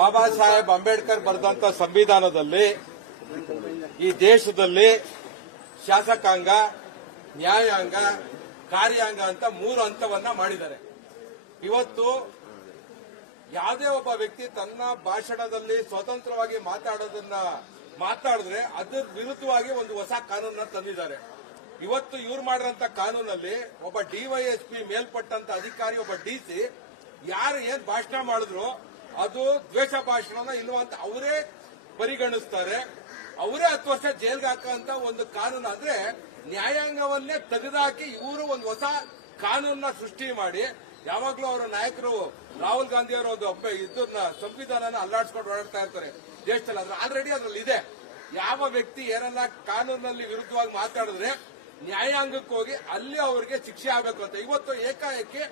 ಬಾಬಾ ಸಾಹೇಬ್ ಅಂಬೇಡ್ಕರ್ ಬರೆದಂತ ಸಂವಿಧಾನದಲ್ಲಿ ಈ ದೇಶದಲ್ಲಿ ಶಾಸಕಾಂಗ, ನ್ಯಾಯಾಂಗ, ಕಾರ್ಯಾಂಗ ಅಂತ 3 ಹಂತವನ್ನ ಮಾಡಿದ್ದಾರೆ. ಇವತ್ತು ಯಾವುದೇ ಒಬ್ಬ ವ್ಯಕ್ತಿ ತನ್ನ ಭಾಷಣದಲ್ಲಿ ಸ್ವತಂತ್ರವಾಗಿ ಮಾತಾಡಿದ್ರೆ ಅದರ ವಿರುದ್ಧವಾಗಿ ಒಂದು ಹೊಸ ಕಾನೂನನ್ನ ತಂದಿದ್ದಾರೆ. ಇವತ್ತು ಇವ್ರು ಮಾಡಿರಂತ ಕಾನೂನಲ್ಲಿ ಒಬ್ಬ ಡಿವೈಎಸ್ಪಿ ಮೇಲ್ಪಟ್ಟಂತ ಅಧಿಕಾರಿ, ಒಬ್ಬ ಡಿಸಿ ಯಾರು ಏನ್ ಭಾಷಣ ಮಾಡಿದ್ರು ಅದು ದ್ವೇಷ ಭಾಷಣ ಇಲ್ವಾ ಅಂತ ಅವರೇ ಪರಿಗಣಿಸ್ತಾರೆ. ಅವರೇ 10 ವರ್ಷ ಜೈಲ್ಗೆ ಹಾಕಂತ ಒಂದು ಕಾನೂನು. ಅಂದ್ರೆ ನ್ಯಾಯಾಂಗವನ್ನೇ ತೆಗೆದುಹಾಕಿ ಇವರು ಒಂದು ಹೊಸ ಕಾನೂನನ್ನ ಸೃಷ್ಟಿ ಮಾಡಿ ಯಾವಾಗ್ಲೂ ಅವರ ನಾಯಕರು ರಾಹುಲ್ ಗಾಂಧಿ ಅವರ ಒಂದು ಇದನ್ನ ಸಂವಿಧಾನನ ಅಲ್ಲಾಡಿಸ್ಕೊಂಡು ಓಡಾಡ್ತಾ ಇರ್ತಾರೆ ದೇಶದಲ್ಲಿ. ಅದ್ರ ಆಲ್ರೆಡಿ ಅದ್ರಲ್ಲಿ ಇದೆ. ಯಾವ ವ್ಯಕ್ತಿ ಏನನ್ನ ಕಾನೂನಲ್ಲಿ ವಿರುದ್ಧವಾಗಿ ಮಾತಾಡಿದ್ರೆ ನ್ಯಾಯಾಂಗಕ್ಕೆ ಹೋಗಿ ಅಲ್ಲಿ ಅವರಿಗೆ ಶಿಕ್ಷೆ ಆಗಬೇಕು ಅಂತ ಇವತ್ತು ಏಕಾಏಕಿ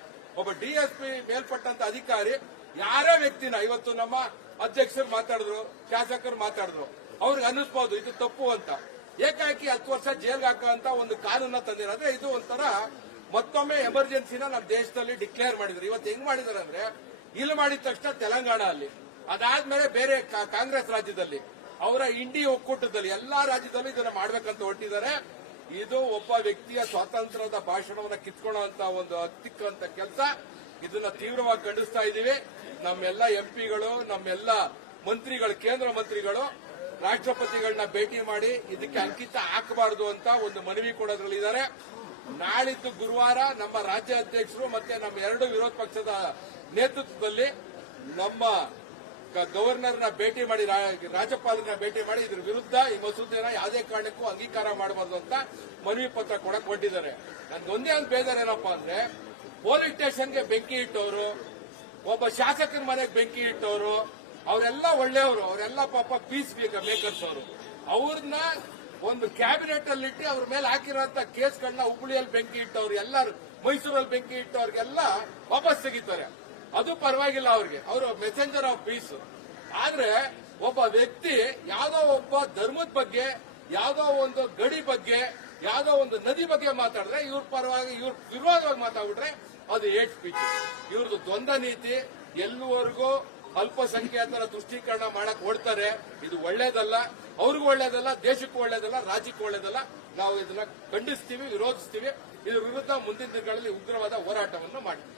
ಒಬ್ಬ ಡಿಎಸ್ಪಿ ಮೇಲ್ಪಟ್ಟಂತ ಅಧಿಕಾರಿ ಯಾರೇ ವ್ಯಕ್ತಿನ ಇವತ್ತು ನಮ್ಮ ಅಧ್ಯಕ್ಷರು ಮಾತಾಡಿದ್ರು, ಶಾಸಕರು ಮಾತಾಡಿದ್ರು, ಅವ್ರಿಗೆ ಅನ್ನಿಸ್ಬಹುದು ಇದು ತಪ್ಪು ಅಂತ. ಏಕಾಏಕಿ 10 ವರ್ಷ ಜೈಲ್ಗೆ ಹಾಕುವಂತ ಒಂದು ಕಾನೂನ ತಂದಿರೋದ್ರೆ ಇದು ಒಂಥರ ಮತ್ತೊಮ್ಮೆ ಎಮರ್ಜೆನ್ಸಿನ ನಮ್ಮ ದೇಶದಲ್ಲಿ ಡಿಕ್ಲೇರ್ ಮಾಡಿದ್ರು. ಇವತ್ತು ಹೆಂಗ್ ಮಾಡಿದಾರೆ ಅಂದ್ರೆ ಇಲ್ಲಿ ಮಾಡಿದ ತಕ್ಷಣ ತೆಲಂಗಾಣ ಅಲ್ಲಿ, ಅದಾದ್ಮೇಲೆ ಬೇರೆ ಕಾಂಗ್ರೆಸ್ ರಾಜ್ಯದಲ್ಲಿ, ಅವರ ಇಂಡಿ ಒಕ್ಕೂಟದಲ್ಲಿ ಎಲ್ಲಾ ರಾಜ್ಯದಲ್ಲೂ ಇದನ್ನ ಮಾಡ್ಬೇಕಂತ ಹೊರಟಿದ್ದಾರೆ. ಇದು ಒಬ್ಬ ವ್ಯಕ್ತಿಯ ಸ್ವಾತಂತ್ರ್ಯದ ಭಾಷಣವನ್ನ ಕಿತ್ಕೊಳ್ಳುವಂತ ಒಂದು ಹತ್ತಿಕ್ಕಂತ ಕೆಲಸ. ಇದನ್ನ ತೀವ್ರವಾಗಿ ಖಂಡಿಸ್ತಾ ಇದ್ದೀವಿ. ನಮ್ಮೆಲ್ಲ ಎಂಪಿಗಳು, ನಮ್ಮೆಲ್ಲ ಮಂತ್ರಿಗಳು, ಕೇಂದ್ರ ಮಂತ್ರಿಗಳು ರಾಷ್ಟ್ರಪತಿಗಳನ್ನ ಭೇಟಿ ಮಾಡಿ ಇದಕ್ಕೆ ಅಂಕಿತ ಹಾಕಬಾರದು ಅಂತ ಒಂದು ಮನವಿ ಕೊಡೋದ್ರಲ್ಲಿದ್ದಾರೆ. ನಾಳಿದ್ದು ಗುರುವಾರ ನಮ್ಮ ರಾಜ್ಯ ಅಧ್ಯಕ್ಷರು ಮತ್ತೆ ನಮ್ಮ 2 ವಿರೋಧ ಪಕ್ಷದ ನೇತೃತ್ವದಲ್ಲಿ ನಮ್ಮ ಗವರ್ನರ್ನ ಭೇಟಿ ಮಾಡಿ, ರಾಜ್ಯಪಾಲರನ್ನ ಭೇಟಿ ಮಾಡಿ ಇದ್ರ ವಿರುದ್ಧ ಈ ಮಸೂದೆನ ಯಾವುದೇ ಕಾರಣಕ್ಕೂ ಅಂಗೀಕಾರ ಮಾಡಬಾರದು ಅಂತ ಮನವಿ ಪತ್ರ ಕೊಡಕ್ ಹೊರಟಿದ್ದಾರೆ. ನನ್ಗೊಂದೇ ಒಂದು ಬೇಜಾರೇನಪ್ಪಾ ಅಂದ್ರೆ ಪೊಲೀಸ್ ಸ್ಟೇಷನ್ಗೆ ಬೆಂಕಿ ಇಟ್ಟವರು, ಒಬ್ಬ ಶಾಸಕರ ಮನೆಗೆ ಬೆಂಕಿ ಇಟ್ಟವರು, ಅವರೆಲ್ಲ ಒಳ್ಳೆಯವರು, ಅವರೆಲ್ಲ ಪಾಪ ಪೀಸ್ ಮೇಕರ್ಸ್ ಅವರು. ಅವ್ರನ್ನ ಒಂದು ಕ್ಯಾಬಿನೆಟ್ ಅಲ್ಲಿ ಇಟ್ಟು ಅವ್ರ ಮೇಲೆ ಹಾಕಿರುವಂತ ಕೇಸ್ಗಳನ್ನ ಹುಬ್ಬಳ್ಳಿಯಲ್ಲಿ ಬೆಂಕಿ ಇಟ್ಟವ್ರು, ಎಲ್ಲರೂ ಮೈಸೂರಲ್ಲಿ ಬೆಂಕಿ ಇಟ್ಟವ್ರಿಗೆಲ್ಲ ವಾಪಸ್ ತೆಗಿತಾರೆ. ಅದು ಪರವಾಗಿಲ್ಲ, ಅವ್ರಿಗೆ ಅವರು ಮೆಸೆಂಜರ್ ಆಫ್ ಪೀಸ್. ಆದ್ರೆ ಒಬ್ಬ ವ್ಯಕ್ತಿ ಯಾವ್ದೋ ಒಬ್ಬ ಧರ್ಮದ ಬಗ್ಗೆ, ಯಾವ್ದೋ ಒಂದು ಗಡಿ ಬಗ್ಗೆ, ಯಾವ್ದೋ ಒಂದು ನದಿ ಬಗ್ಗೆ ಮಾತಾಡಿದ್ರೆ ಇವ್ರ ಪರವಾಗಿ, ಇವ್ರ ವಿರೋಧವಾಗಿ ಮಾತಾಡ್ಬಿಟ್ರೆ ಅದು ಹೇಟ್ ಸ್ಪೀಚ್. ಇವ್ರದ್ದು ದ್ವಂದ್ವ ನೀತಿ. ಎಲ್ಲವರೆಗೂ ಅಲ್ಪಸಂಖ್ಯಾತರ ತುಷ್ಟೀಕರಣ ಮಾಡಕ್ ಹೊಡ್ತಾರೆ. ಇದು ಒಳ್ಳೇದಲ್ಲ, ಅವ್ರಿಗೂ ಒಳ್ಳೇದಲ್ಲ, ದೇಶಕ್ಕೂ ಒಳ್ಳೇದಲ್ಲ, ರಾಜ್ಯಕ್ಕೂ ಒಳ್ಳೇದಲ್ಲ. ನಾವು ಇದನ್ನ ಖಂಡಿಸ್ತೀವಿ, ವಿರೋಧಿಸ್ತೀವಿ. ಇದ್ರ ವಿರುದ್ಧ ಮುಂದಿನ ದಿನಗಳಲ್ಲಿ ಉಗ್ರವಾದ ಹೋರಾಟವನ್ನು ಮಾಡ್ತೀವಿ.